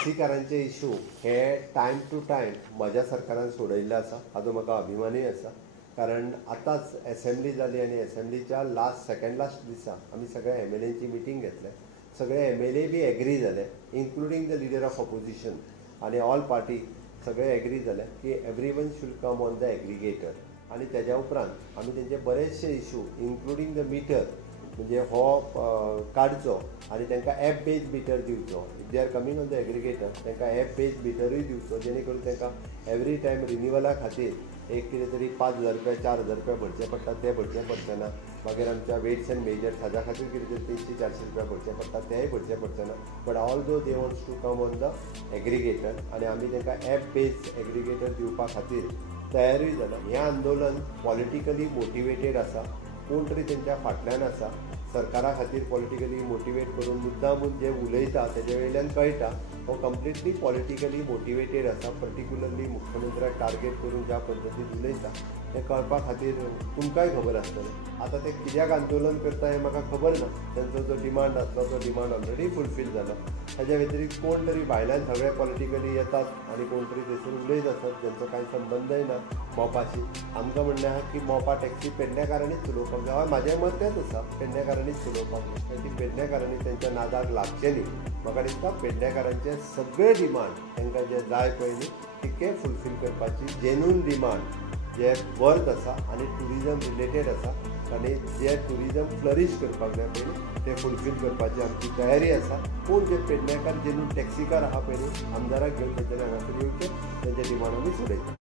टॅक्सीकारांचे issue हे time to time म्हज्या सरकारान सोडयल्ले आसा, हाजो म्हाका अभिमानूय आसा. कारण आतांच असेंब्ली जाली आनी असेंब्लीच्या सेकंड लास्ट दिसा आमी सगळ्या MLAंची मिटींग घेतले. सगळे MLA बी एग्री जाले, including the leader of opposition आनी ऑल पार्टी सगळे एग्री जाले की every one should come on the aggregator. आनी तेज्या उपरांत आमी तेंचे बरेचशे इशू इन्क्लुडींग द मिटर म्हणजे हो काडचो आनी तांकां एप बेज मिटर दिवचो. If they are coming on the aggregator तांकां एप बेज मिटरूय दिवचो, जेणे करून तांकां एवरी टायम रिन्युवला खातीर एक कितें तरी 5,000 रुपया 4,000 रुपया भरचे पडटा, ते भरचे पडचे ना. मागीर आमच्या वेट्स एंड मेजर्स हाज्या खातीर कितें तरी 300-400 रुपया भरचे पडटा, तेय भरचे पडचे ना. But although they wants to come on the aggregator आनी आमी तांकां एप बेज एग्रिगेटर दिवपा खातीर तयारूय जाला. हें आंदोलन पॉलिटिकली मोटिवेटेड आसा, कोण तरी तेंच्या फाटल्यान आसा. सरकारा खातीर पॉलिटिकली मोटिवेट करून मुद्दामून जे उलयता तेजे वयल्यान कळटा हो कंप्लिटली पॉलिटिकली मोटिवेटेड आसा. पर्टिक्युलरली मुख्यमंत्र्याक टार्गेट करून ज्या पद्दतीन उलयता तें कळपा खातीर तुमकांय खबर आसतलें. आतां ते कित्याक आंदोलन करता हें म्हाका खबर ना. तांचो जो डिमांड आसलो तो डिमांड ऑलरेडी फुलफील जालो. ताज्या व्यतिरिक्त कोण तरी भायल्यान सगळे पॉलिटिकली येतात आनी कोण तरी थंयसर उलयत आसत जांचो कांय संबंदय ना मोपाशी. आमकां म्हणणें आसा की मोपा टॅक्सी पेडणेकारांनीच चलोवपाक जाय. हय, म्हाजें मत तेंच आसा, पेडणेकारांनीच चलोवपाक जाय. ती पेडणेकारांनी तेंच्या नादाक लागचें न्ही. म्हाका दिसता पेडणेकारांचे सगळे डिमांड तांकां जे जाय पळय न्ही तितके फुलफील करपाची जेन्यून डिमांड जे वर्थ आसा आनी ट्युरिजम रिलेटेड आसा आनी जे ट्युरिजम फ्लरीश करपाक जाय पळय ते फुलफील करपाची आमची तयारी आसा. पूण जे पेडणेकार जेन्यून टॅक्सीकार आहा पळय न्ही आमदाराक घेवन तेंच्यांनी हांगासर येवचें, तेंचे डिमांड आमी सोडयता.